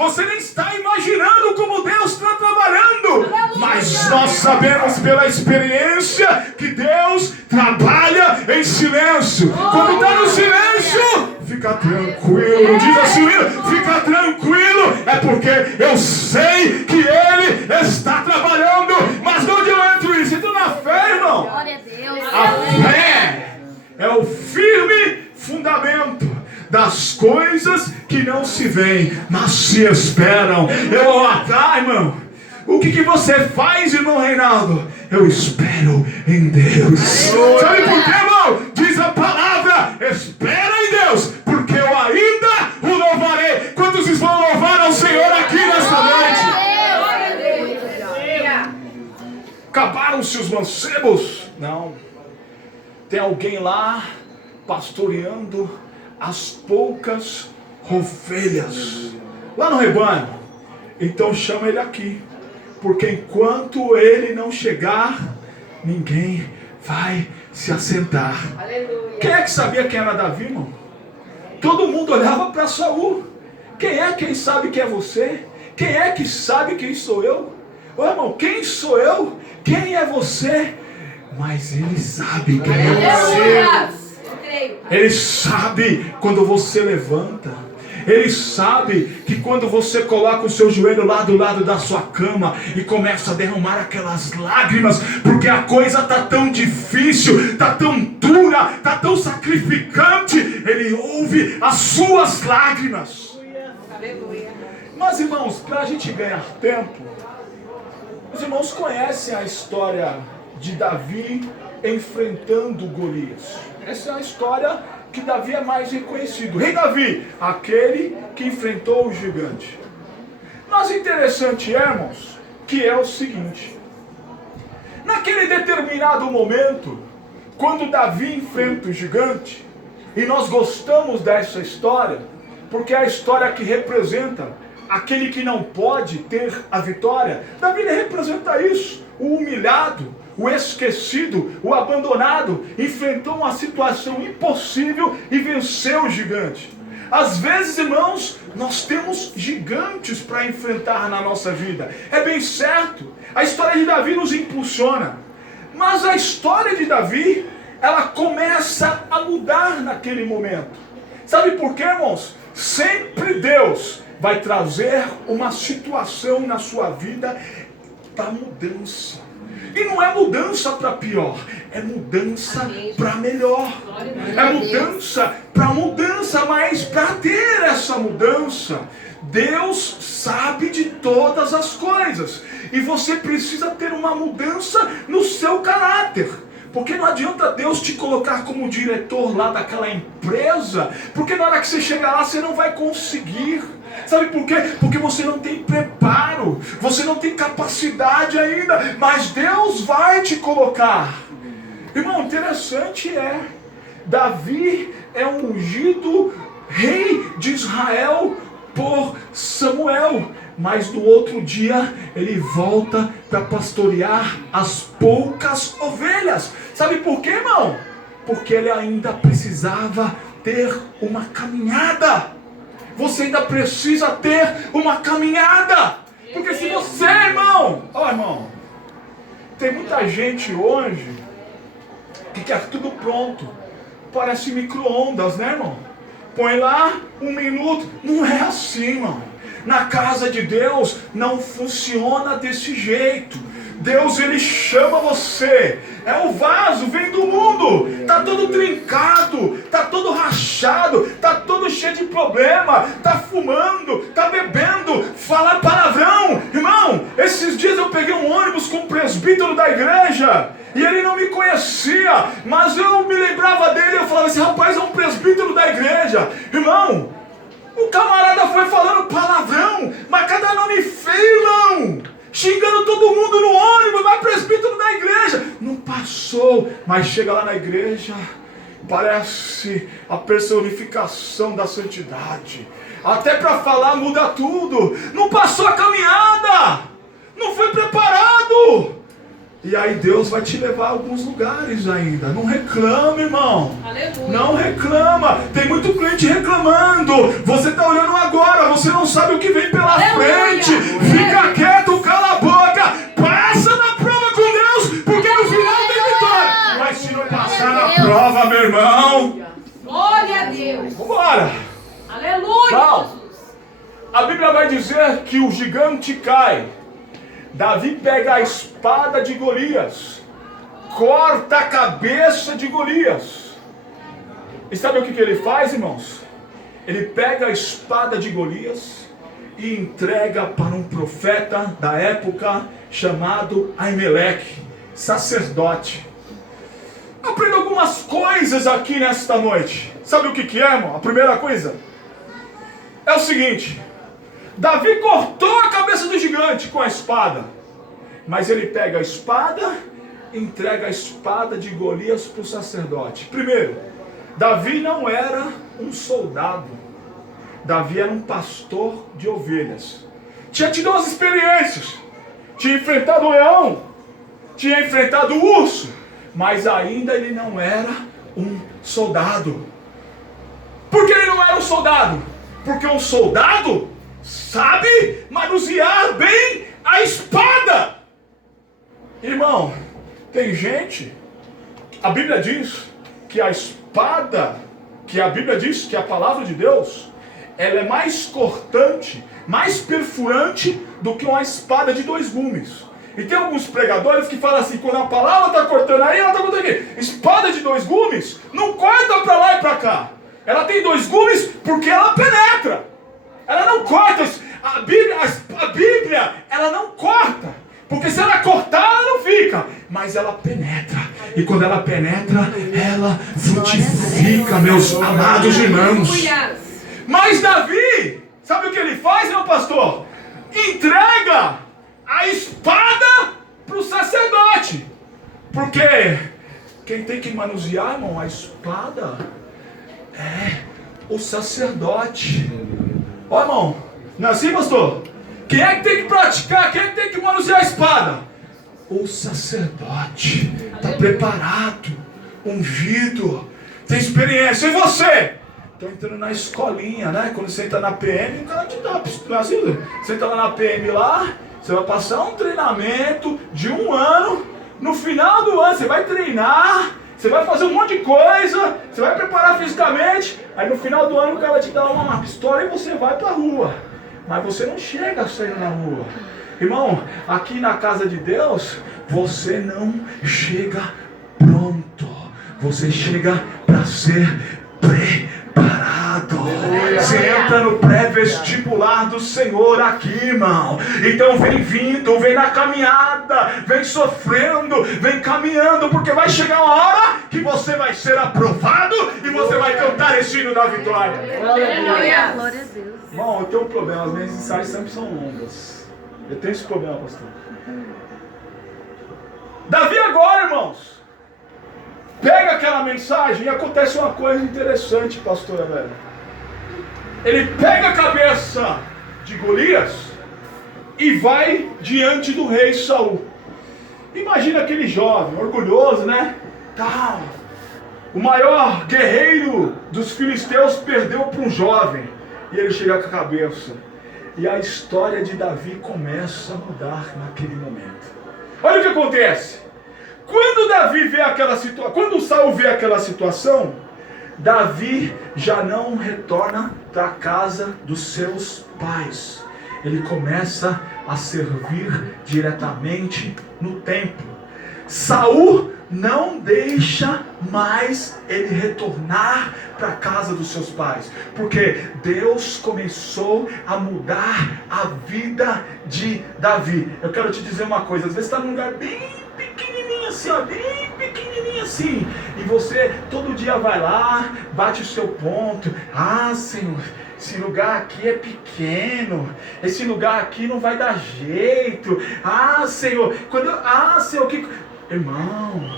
Você nem está imaginando como Deus está trabalhando. Mas nós sabemos pela experiência que Deus trabalha em silêncio. Quando está no silêncio, fica tranquilo. Diz assim, fica tranquilo. É porque eu sei que Ele está trabalhando. Mas onde eu entro isso? Entro na fé, irmão. A fé é o firme fundamento das coisas que não se veem, mas se esperam. Irmão, o que você faz, irmão Reinaldo? Eu espero em Deus. Sabe por quê, irmão? Diz a palavra, espera em Deus, porque eu ainda o louvarei. Quantos vão louvar ao Senhor aqui nesta noite? Acabaram-se os mancebos? Não. Tem alguém lá pastoreando as poucas ovelhas lá no rebanho. Então chama ele aqui, porque enquanto ele não chegar, ninguém vai se assentar. Aleluia. Quem é que sabia quem era Davi, irmão? Todo mundo olhava para Saul. Quem sabe quem é você? Quem é que sabe quem sou eu? Ô irmão, quem sou eu? Quem é você? Mas ele sabe quem é você. Ele sabe quando você levanta. Ele sabe que quando você coloca o seu joelho lá do lado da sua cama e começa a derramar aquelas lágrimas, porque a coisa está tão difícil, está tão dura, está tão sacrificante, Ele ouve as suas lágrimas. Mas irmãos, para a gente ganhar tempo, os irmãos conhecem a história de Davi enfrentando Golias. Essa é a história que Davi é mais reconhecido. Rei Davi, aquele que enfrentou o gigante. Mas interessante, irmãos, que é o seguinte: naquele determinado momento, quando Davi enfrenta o gigante, e nós gostamos dessa história, porque é a história que representa aquele que não pode ter a vitória. Davi representa isso, o humilhado, o esquecido, o abandonado, enfrentou uma situação impossível e venceu o gigante. Às vezes, irmãos, nós temos gigantes para enfrentar na nossa vida. É bem certo, a história de Davi nos impulsiona. Mas a história de Davi, ela começa a mudar naquele momento. Sabe por quê, irmãos? Sempre Deus vai trazer uma situação na sua vida para mudança. E não é mudança para pior, é mudança para melhor. É mudança para mudança, mas para ter essa mudança, Deus sabe de todas as coisas. E você precisa ter uma mudança no seu caráter. Porque não adianta Deus te colocar como diretor lá daquela empresa, porque na hora que você chegar lá você não vai conseguir. Sabe por quê? Porque você não tem preparo, você não tem capacidade ainda, mas Deus vai te colocar. Irmão, interessante Davi é um ungido rei de Israel por Samuel, mas no outro dia ele volta para pastorear as poucas ovelhas. Sabe por quê, irmão? Porque ele ainda precisava ter uma caminhada. Você ainda precisa ter uma caminhada. Porque se você, irmão, tem muita gente hoje que quer tudo pronto. Parece micro-ondas, né, irmão? Põe lá 1 minuto. Não é assim, irmão. Na casa de Deus não funciona desse jeito. Deus, ele chama você. É o vaso, vem do mundo. Tá todo trincado, tá todo rachado, tá todo cheio de problema, tá fumando, tá bebendo, fala palavrão. Irmão, esses dias eu peguei um ônibus com um presbítero da igreja e ele não me conhecia, mas eu me lembrava dele. Eu falava, esse rapaz é um presbítero da igreja. Irmão, o camarada foi falando palavrão, mas cada nome feio, irmão, xingando todo mundo no ônibus, mas presbítero da igreja. Não passou, mas chega lá na igreja, parece a personificação da santidade. Até para falar muda tudo. Não passou a caminhada, não foi preparado. E aí Deus vai te levar a alguns lugares ainda. Não reclama, irmão. Aleluia. Não reclama. Tem muito crente reclamando. Você está olhando agora, você não sabe o que vem pela A Bíblia vai dizer que o gigante cai. Davi pega a espada de Golias, corta a cabeça de Golias. E sabe o que ele faz, irmãos? Ele pega a espada de Golias e entrega para um profeta da época chamado Aimeleque, sacerdote. Aprenda algumas coisas aqui nesta noite. Sabe o que é, irmão? A primeira coisa é o seguinte: Davi cortou a cabeça do gigante com a espada, mas ele pega a espada e entrega a espada de Golias para o sacerdote. Primeiro, Davi não era um soldado. Davi era um pastor de ovelhas. Tinha tido umas experiências. Tinha enfrentado o leão, tinha enfrentado o urso, mas ainda ele não era um soldado. Por que ele não era um soldado? Porque um soldado sabe manusear bem a espada. Irmão, tem gente, a Bíblia diz que a espada, que a Bíblia diz que a palavra de Deus, ela é mais cortante, mais perfurante do que uma espada de 2 gumes. E tem alguns pregadores que falam assim: quando a palavra está cortando aí, ela está cortando aqui. Espada de 2 gumes não corta para lá e para cá. Ela tem 2 gumes porque ela penetra. Ela não corta. A Bíblia, ela não corta. Porque se ela cortar, ela não fica. Mas ela penetra. E quando ela penetra, ela frutifica, meus amados irmãos. Mas Davi, sabe o que ele faz, meu pastor? Entrega a espada para o sacerdote. Porque quem tem que manusear, irmão, a espada é o sacerdote. Ó, irmão, não é assim, pastor? Quem é que tem que praticar? Quem é que tem que manusear a espada? O sacerdote. Está preparado, ungido, tem experiência. E você? Estou entrando na escolinha, né? Quando você entra na PM, o cara te dá assim, você entra lá na PM lá, você vai passar um treinamento de 1 ano. No final do ano você vai treinar, você vai fazer um monte de coisa, você vai preparar fisicamente. Aí no final do ano o cara te dá uma pistola e você vai pra rua. Mas você não chega saindo na rua. Irmão, aqui na casa de Deus, você não chega pronto. Você chega para ser preparado. Você entra no pré-vestibular do Senhor aqui, irmão. Então vem vindo, vem na caminhada, vem sofrendo, vem caminhando, porque vai chegar uma hora que você vai ser aprovado e você vai cantar esse hino da vitória. Glória a Deus. Irmão, eu tenho um problema, as minhas mensagens sempre são longas. Eu tenho esse problema, pastor. Davi agora, irmãos, pega aquela mensagem e acontece uma coisa interessante, pastora velho. Ele pega a cabeça de Golias e vai diante do rei Saul. Imagina aquele jovem, orgulhoso, né? Tal. O maior guerreiro dos filisteus perdeu para um jovem. E ele chega com a cabeça. E a história de Davi começa a mudar naquele momento. Olha o que acontece. Quando Davi vê aquela situação, quando Saul vê aquela situação, Davi já não retorna para a casa dos seus pais. Ele começa a servir diretamente no templo. Saul não deixa mais ele retornar para a casa dos seus pais, porque Deus começou a mudar a vida de Davi. Eu quero te dizer uma coisa, às vezes está num lugar bem pequenininho assim, ó, bem pequenininho assim, e você todo dia vai lá, bate o seu ponto. Ah, Senhor, esse lugar aqui é pequeno, esse lugar aqui não vai dar jeito. Ah, Senhor, Senhor, que... Irmão,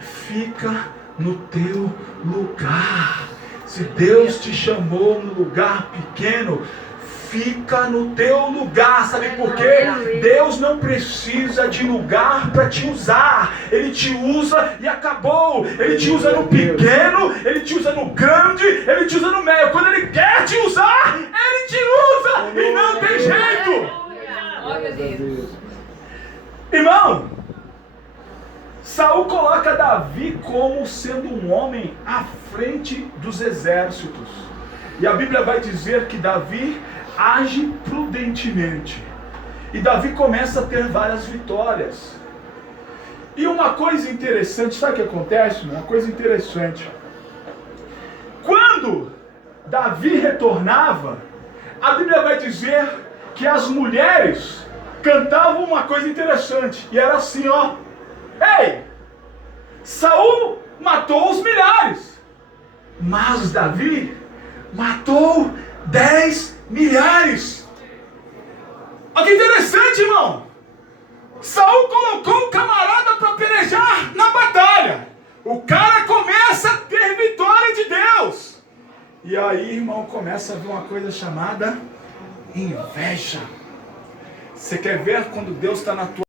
fica no teu lugar. Se Deus te chamou no lugar pequeno, fica no teu lugar. Sabe por quê? Deus não precisa de lugar para te usar. Ele te usa e acabou. Ele te usa no pequeno, Ele te usa no grande, Ele te usa no meio. Quando Ele quer te usar, Ele te usa e não tem jeito. Glória a Deus. Irmão, Saul coloca Davi como sendo um homem à frente dos exércitos. E a Bíblia vai dizer que Davi age prudentemente. E Davi começa a ter várias vitórias. E uma coisa interessante, sabe o que acontece? Uma coisa interessante. Quando Davi retornava, a Bíblia vai dizer que as mulheres cantavam uma coisa interessante. E era assim, ó. Ei, Saul matou os milhares, mas Davi matou 10 milhares. Olha que interessante, irmão. Saul colocou o camarada para pelejar na batalha. O cara começa a ter vitória de Deus. E aí, irmão, começa a vir uma coisa chamada inveja. Você quer ver quando Deus está na tua